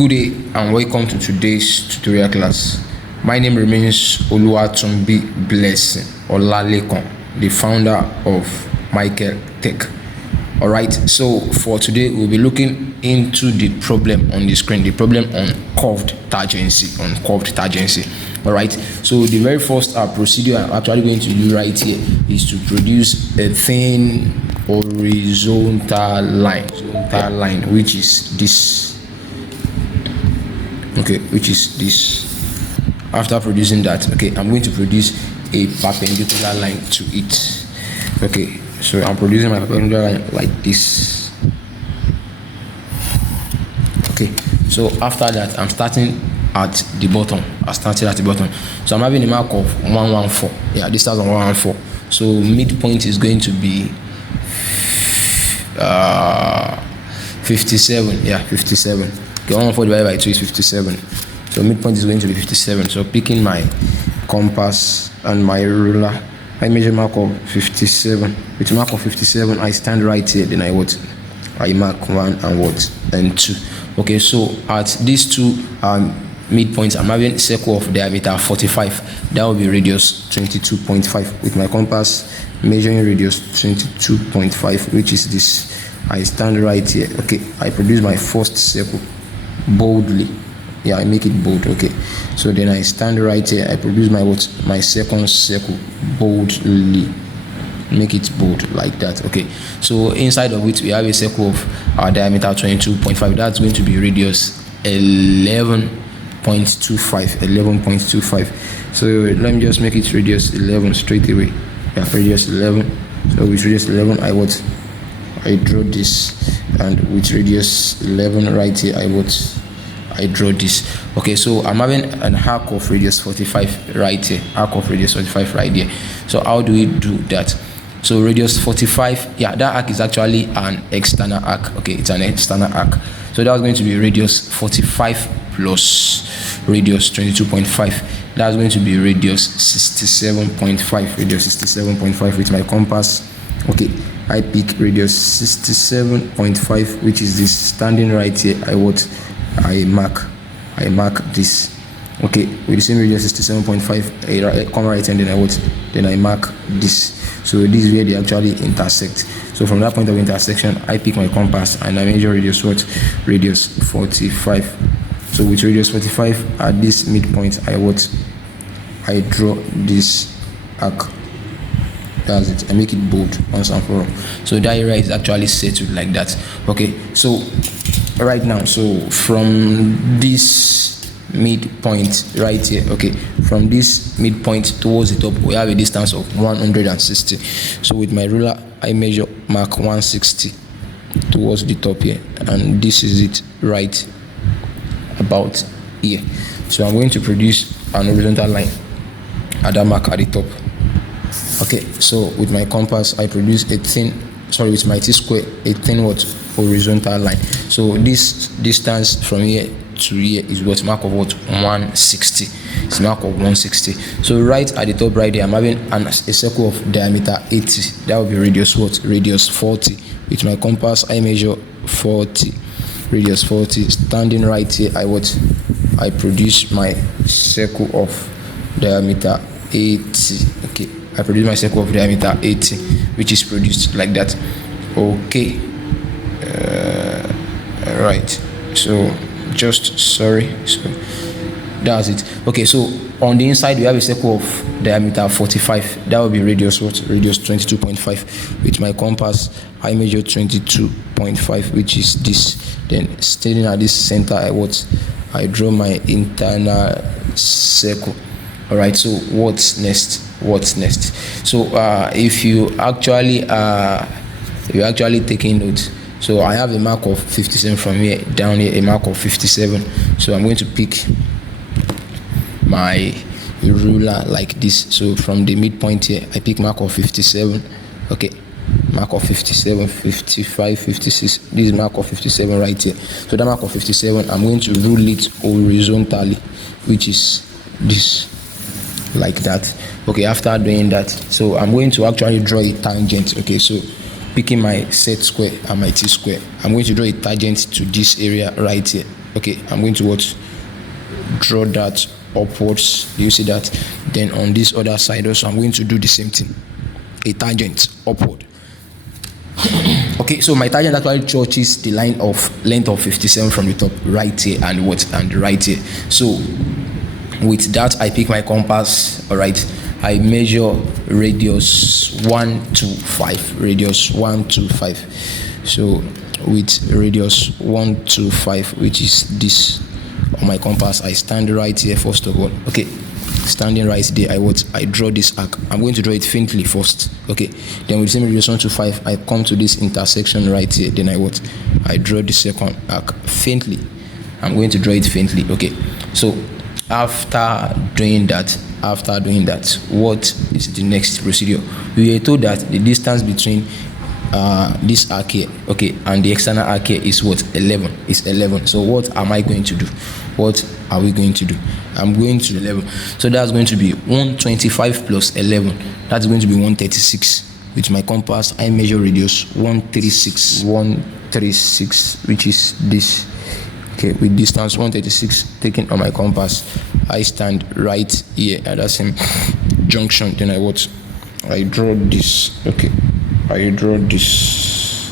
Good day and welcome to today's tutorial class. My name remains Oluwatumbi Blessing Olalekon, the founder of MAEKLL Tech. Alright, so for today we'll be looking into the problem on the screen, the problem on curved tangency, Alright, so the very first procedure I'm actually going to do right here is to produce a thin horizontal line, which is this. Okay, which is this. After producing that, okay, I'm going to produce a perpendicular line to it. Okay, so I'm producing my perpendicular line like this. Okay, so after that, I'm starting at the bottom. So I'm having a mark of 114. Yeah, this starts on 114. So midpoint is going to be 57. Yeah, 57. Okay, 114 divided by 2 is 57. So midpoint is going to be 57. So picking my compass and my ruler, I measure mark of 57. With mark of 57, I stand right here. Then I mark 1 and 2. Okay, so at these two midpoints, I'm having a circle of diameter 45. That will be radius 22.5. With my compass, measuring radius 22.5, which is this. I stand right here. Okay, I produce my first circle boldly. Yeah, I make it bold. Okay, so then I stand right here. I produce my second circle boldly, make it bold like that. Okay, so inside of it we have a circle of diameter 22.5. That's going to be radius 11.25. So let me just make it radius 11 straight away. Yeah, radius 11. So with radius 11 I draw this, and with radius 11 right here I draw this. Okay, so I'm having an arc of radius 45 right here, right there. So how do we do that? So radius 45, yeah, that arc is actually an external arc. Okay, it's an external arc. So that's going to be radius 45 plus radius 22.5. That's going to be radius 67.5. With my compass, okay, I pick radius 67.5, which is this. Standing right here, I mark this. Okay, with the same radius 67.5, I come right and then I mark this. So this is where they actually intersect. So from that point of intersection, I pick my compass and I measure radius radius 45. So with radius 45 at this midpoint, I draw this arc. That's it. I make it bold once and for all. So that area is actually settled like that. Okay, so right now, so from this midpoint right here, okay, from this midpoint towards the top, we have a distance of 160. So with my ruler, I mark 160 towards the top here, and this is it right about here. So I'm going to produce an horizontal line at that mark at the top. Okay, so with my compass, I produce with my T-square, a thin horizontal line. So this distance from here to here is mark of 160. It's mark of 160. So right at the top right there, I'm having a circle of diameter 80. That will be radius radius 40. With my compass, I measure 40, radius 40. Standing right here, I produce my circle of diameter 80. Okay, I produce my circle of diameter 80, which is produced like that. Okay, right. So so that's it. Okay, so on the inside we have a circle of diameter 45. That will be radius radius 22.5. With my compass, I measure 22.5, which is this. Then standing at this center, I draw my internal circle. All right, so what's next? So if you actually taking notes, so I have a mark of 57 from here down here, a mark of 57. So I'm going to pick my ruler like this. So from the midpoint here, I pick mark of 57. Okay, mark of 57, 55, 56. This is mark of 57 right here. So that mark of 57, I'm going to rule it horizontally, which is this, like that. Okay, after doing that, so I'm going to actually draw a tangent. Okay, so picking my set square and my T square, I'm going to draw a tangent to this area right here. Okay, I'm going to what? Draw that upwards. Do you see that? Then on this other side also, I'm going to do the same thing. A tangent upward. Okay, so my tangent actually touches the line of length of 57 from the top right here and what? And right here. So with that, I pick my compass. All right, I measure radius 1 to 5. Radius 1 to 5. So with radius 1 to 5, which is this on my compass, I stand right here first of all. Okay, standing right there, I draw this arc. I'm going to draw it faintly first. Okay, then with the same radius 1 to 5, I come to this intersection right here. Then I draw the second arc faintly. I'm going to draw it faintly. Okay, so after doing that, what is the next procedure? We are told that the distance between this arc here, okay, and the external arc here is what? 11. It's 11. So what am I going to do? What are we going to do? I'm going to 11. So that's going to be 125 plus 11. That's going to be 136. With my compass, I measure radius 136, which is this. Okay, with distance 136 taken on my compass, I stand right here at that same junction. Then I draw this. Okay, I draw this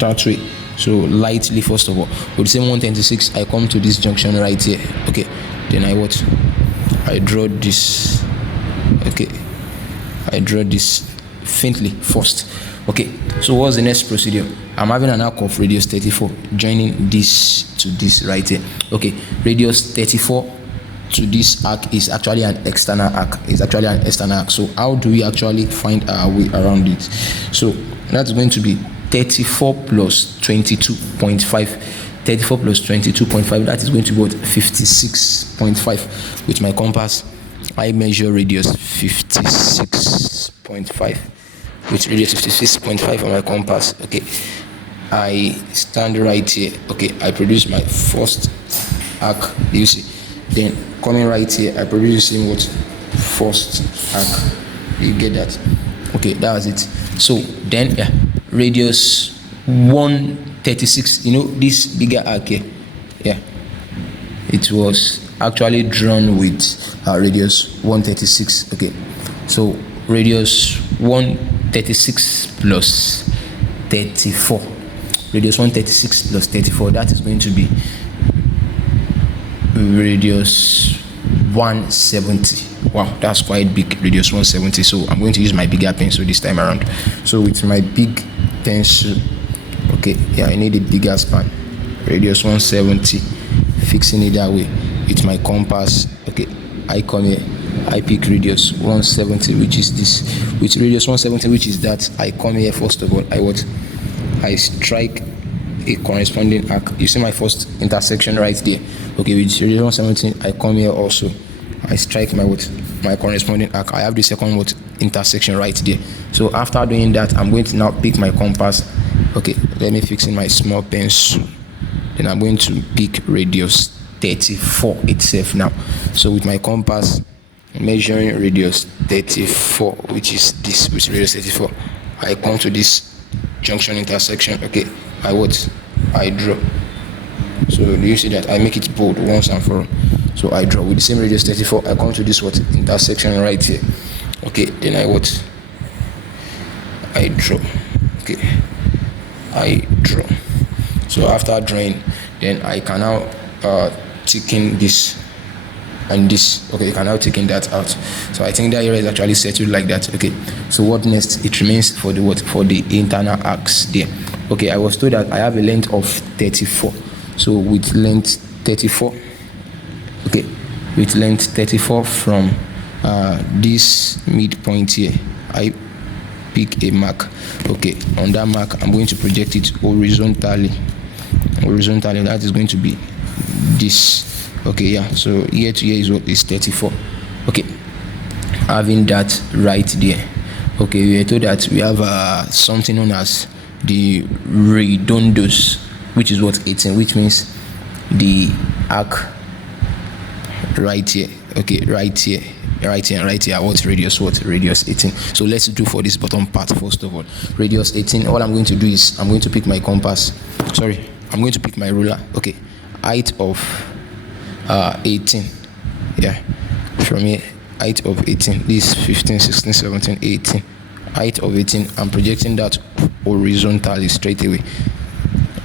that way. So lightly first of all. With the same 126, I come to this junction right here. Okay, then I draw this. Okay, I draw this faintly first. Okay, so what's the next procedure? I'm having an arc of radius 34 joining this to this right here. Okay, radius 34 to this arc is actually an external arc. So how do we actually find our way around it? So that's going to be 34 plus 22.5. 34 plus 22.5, that is going to be what? 56.5. With my compass, I measure radius 56.5. With radius 56.5 on my compass. Okay, I stand right here. Okay, I produce my first arc. You see, then coming right here, I produce the same what? First arc. You get that? Okay, that was it. So then radius 136. You know this bigger arc here. Yeah, it was actually drawn with radius 136. Okay, so radius 136 plus 34. Radius 136 plus 34. That is going to be radius 170. Wow, that's quite big. Radius 170. So I'm going to use my bigger pencil this time around. So with my big pencil, okay, yeah, I need a bigger span. Radius 170. Fixing it that way. With my compass, okay, I come here. I pick radius 170, which is this. With radius 170, which is that, I come here first of all. I strike a corresponding arc. You see my first intersection right there. Okay, with radius 170, I come here also. I strike my corresponding arc. I have the second intersection right there. So after doing that, I'm going to now pick my compass. Okay, let me fix in my small pencil. Then I'm going to pick radius 34 itself now. So with my compass, measuring radius 34, which is this, which is radius 34, I come to this junction intersection. Okay, I draw. So you see that I make it bold once and for all. So I draw with the same radius 34. I come to this intersection right here. Okay, then I draw. Okay, I draw. So after drawing, then I can now take in this and this. Okay, you can now take in that out. So I think that area is actually settled like that. Okay, so what next? It remains for the internal arcs there. Okay, I was told that I have a length of 34. So with length 34, okay, with length 34 from this midpoint here, I pick a mark. Okay, on that mark, I'm going to project it horizontally. That is going to be this. Okay, yeah, so here to here is what is 34. Okay, having that right there. Okay, we are told that we have something known as the redondos, which is what 18, which means the arc right here. Okay, right here, what radius 18. So let's do for this bottom part first of all. Radius 18. All I'm going to do is I'm going to pick my compass. I'm going to pick my ruler. Okay, height of 18. Yeah, from here, height of 18. This 15, 16, 17, 18. Height of 18. I'm projecting that horizontally straight away.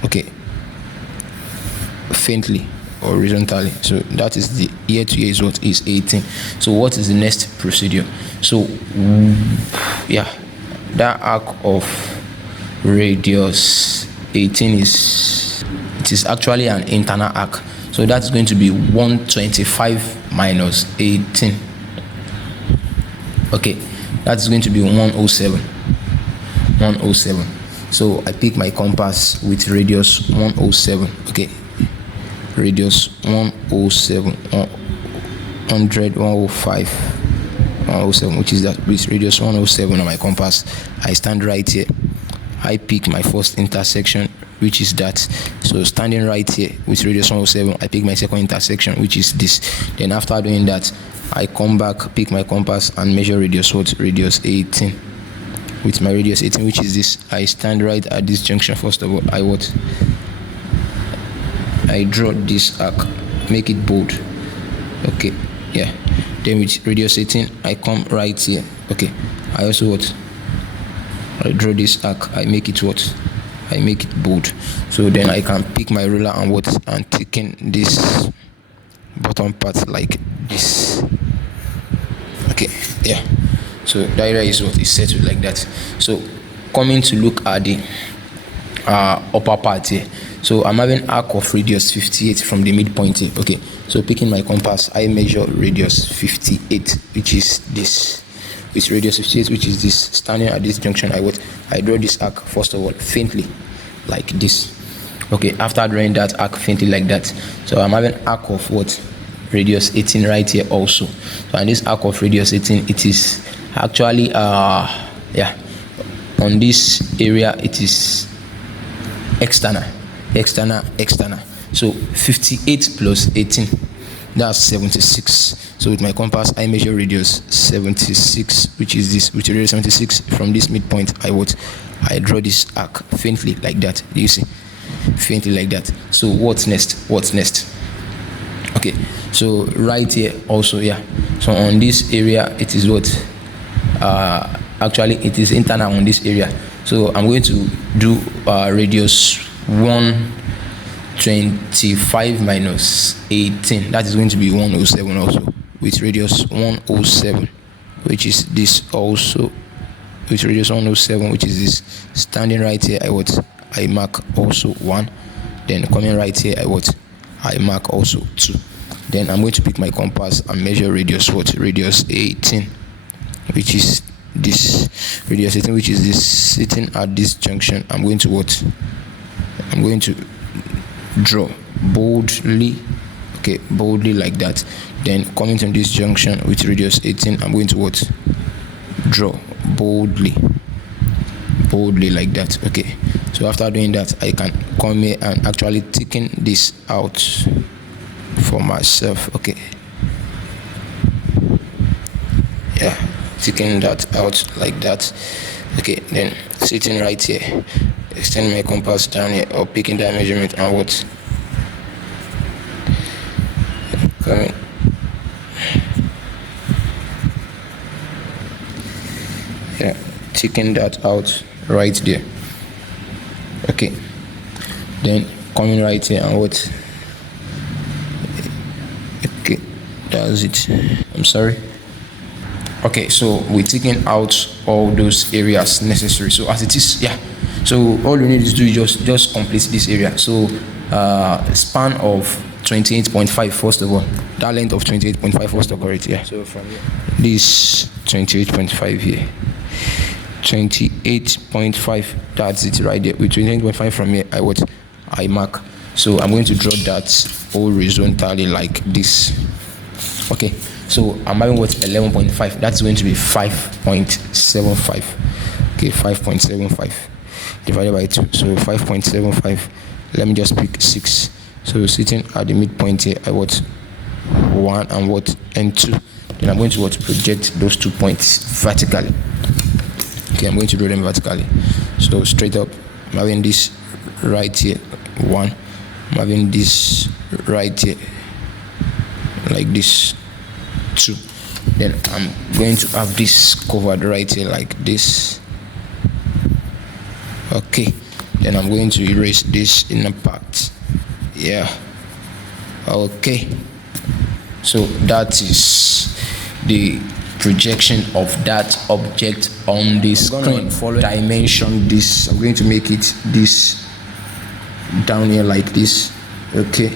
Okay, faintly horizontally. So that is the here to here is what is 18. So what is the next procedure? So yeah, that arc of radius 18 is actually an internal arc. So that's going to be 125 minus 18. Okay, that's going to be 107. 107. So I pick my compass with radius 107. Okay, radius 107, 100, 105, 107, which is that with radius 107 on my compass. I stand right here. I pick my first intersection, which is that. So standing right here with radius 107, I pick my second intersection, which is this. Then after doing that, I come back, pick my compass and measure radius what? Radius 18. With my radius 18, which is this. I stand right at this junction. First of all, I draw this arc, make it bold. Okay, yeah. Then with radius 18, I come right here. Okay, I also I draw this arc, I make it I make it bold. So then I can pick my ruler and and thicken this bottom part like this. Okay, yeah. So the area is is set like that. So coming to look at the upper part here. So I'm having arc of radius 58 from the midpoint here. Okay, so picking my compass, I measure radius 58, which is this. With radius 58, which is this. Standing at this junction, I draw this arc first of all faintly like this. Okay, after drawing that arc faintly like that, so I'm having arc of radius 18 right here also. So and this arc of radius 18, it is actually yeah, on this area it is external. So 58 plus 18, that's 76. So with my compass, I measure radius 76, which is this. With radius 76 from this midpoint, I draw this arc faintly like that. Do you see? Faintly like that. So what's next? Okay, so right here also, yeah. So on this area, it is actually it is internal on this area. So I'm going to do radius 125 minus 18. That is going to be 107 also. With radius 107, which is this also. With radius 107, which is this. Standing right here, I mark also 1. Then coming right here, I mark also 2. Then I'm going to pick my compass and measure radius Radius 18, which is this. Radius 18, which is this. Sitting at this junction, I'm going to draw boldly. Okay, boldly like that. Then coming to this junction with radius 18, I'm going to draw boldly like that. Okay, so after doing that, I can come here and actually thicken this out for myself. Okay, yeah, thicken that out like that. Okay, then sitting right here, extend my compass down here or picking that measurement and coming. Yeah, thicken that out right there. Okay, then coming right here and okay, that's it. I'm sorry. Okay, so we're taking out all those areas necessary. So as it is, yeah. So all you need is to just complete this area. So span of 28.5 first of all. That length of 28.5 first of all, right? Yeah. So from here, this 28.5 here. 28.5. That's it right there. With 28.5 from here, I mark. So I'm going to draw that horizontally like this. Okay. So I'm having 11.5. That's going to be 5.75. Okay, 5.75 divided by 2. So 5.75. Let me just pick 6. So sitting at the midpoint here, I 1 and 2. Then I'm going to project those 2 points vertically. Okay, I'm going to draw them vertically. So straight up, I'm having this right here 1. I'm having this right here like this 2. Then I'm going to have this covered right here like this. Okay, then I'm going to erase this inner part. Yeah, okay, so that is the projection of that object on the screen. Dimension this, I'm going to make it this down here like this. Okay,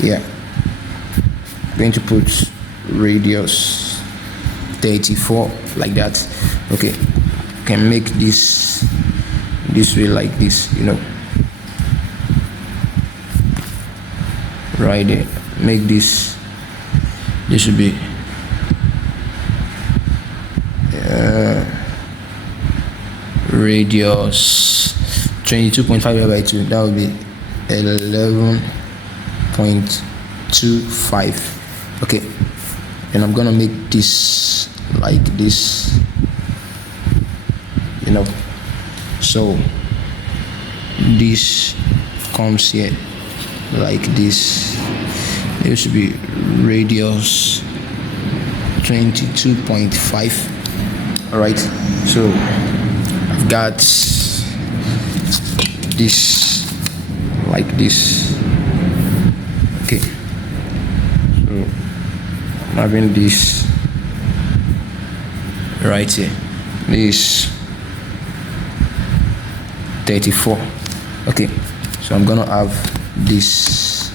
yeah, I'm going to put radius 34 like that. Okay, can make this way like this, right there. Make this should be radius 22.5 by 2. That would be 11.25. okay, and I'm gonna make this like this, so this comes here like this. It should be radius 22.5. all right, so I've got this like this. Okay, so I'm having this right here, this 34. okay, so I'm gonna have this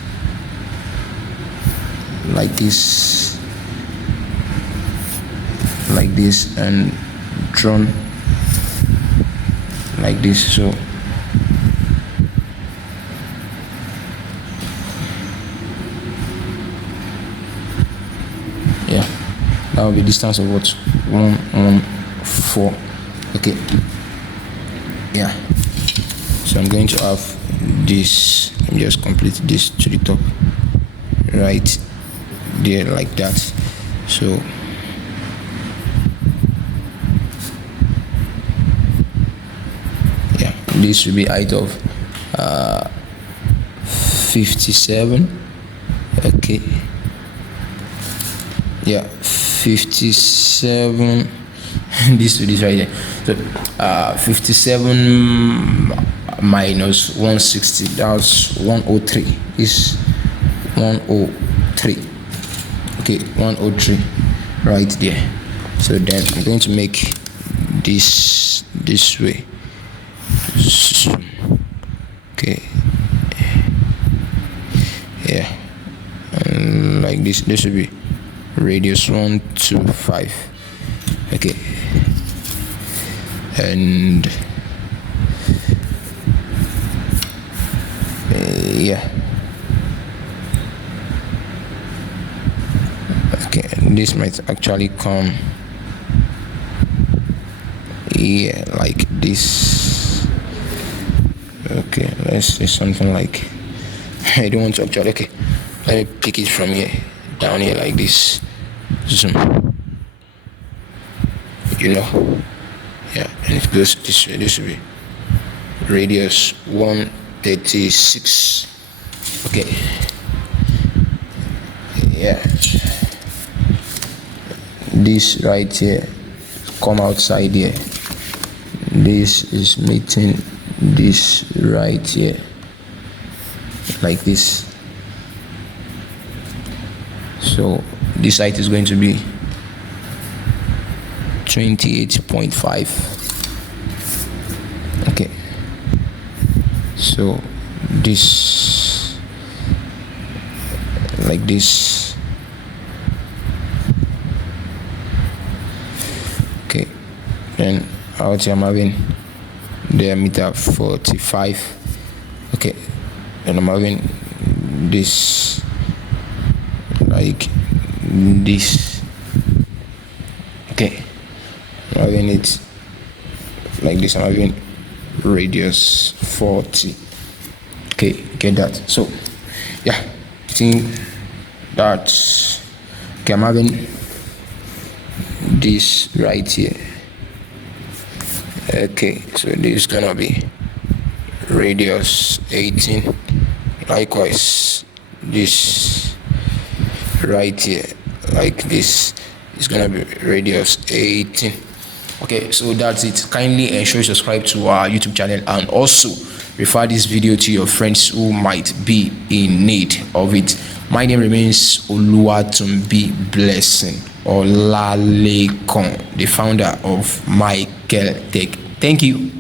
like this and drawn like this. So yeah, that will be distance of what? 114. okay, yeah, so I'm going to have this. Let me just complete this to the top right there like that. So yeah, this will be height of 57. okay, yeah, 57. this right there. So 57 minus 160, that's 103. Is 103. okay, 103 right there. So then I'm going to make this way. Okay, yeah, and like this should be radius 125. okay, and yeah, okay, and this might actually come here like this. okay, let's say something like, I don't want to actually, okay, let me pick it from here down here like this. Zoom, yeah, and it goes this way. This will be radius 136. okay, yeah, this right here come outside here. This is meeting this right here like this. So this height is going to be 28.5. okay, so this like this. okay, then out here I'm having diameter 45. okay, and I'm having this like this. okay, I'm having it like this. I'm having radius 40. okay, get that? So yeah, I think that's okay. I'm having this right here. okay, so this is gonna be radius 18. Likewise, this right here, like this, is gonna be radius 18. Okay, so that's it. Kindly ensure you subscribe to our YouTube channel and also refer this video to your friends who might be in need of it. My name remains Oluwatumbi Blessing Olalekon, the founder of MAEKLL Tech. Thank you.